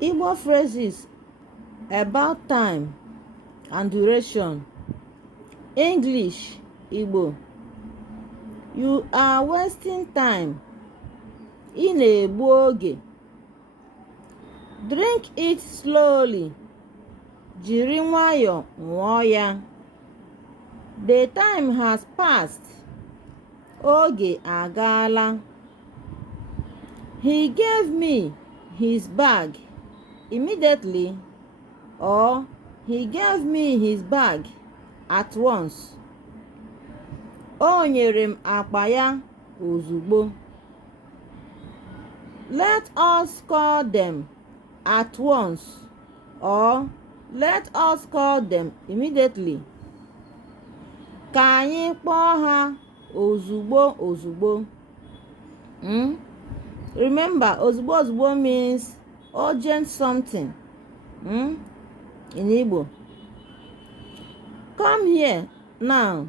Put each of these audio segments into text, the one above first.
Igbo phrases about time and duration. English, Igbo. You are wasting time. Ị na-egbu oge. Drink it slowly. Jiri nwayọọ ṅụọ ya. The time has passed. Oge agaala. He gave me his bag immediately, or he gave me his bag at once. O nyere m akpa ya ozugbo. Let us call them at once, or let us call them immediately. Ka anyị kpọọ ha ozugbo ozugbo. Remember, ozugbo ozugbo means urgent something in Igbo. Come here now,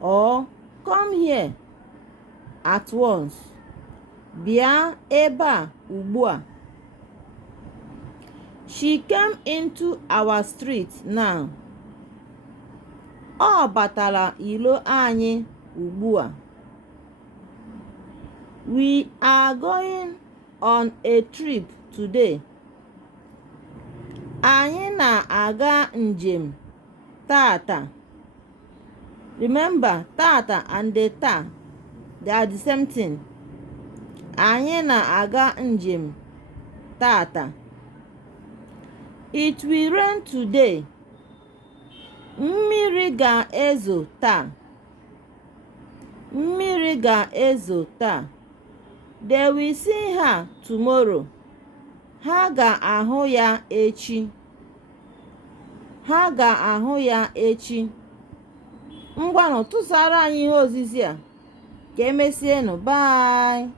or come here at once. Bịa ebe a ugbu a. She came into our street now. Ọ batara ilo anyị ugbu a. We are going on a trip today. Anyị na-aga njem tata. Remember, tata and the ta, they are the same thing. Anyị na-aga njem tata. It will rain today. Mmiri ga-ezo taa. Mmiri ga-ezo taa. They will see her tomorrow. Ha ga-ahụ ya echi. Ha ga-ahụ ya echi. Ngwanụ tụsara anyị ihe ozizi a. Ka emesienụ. Bye.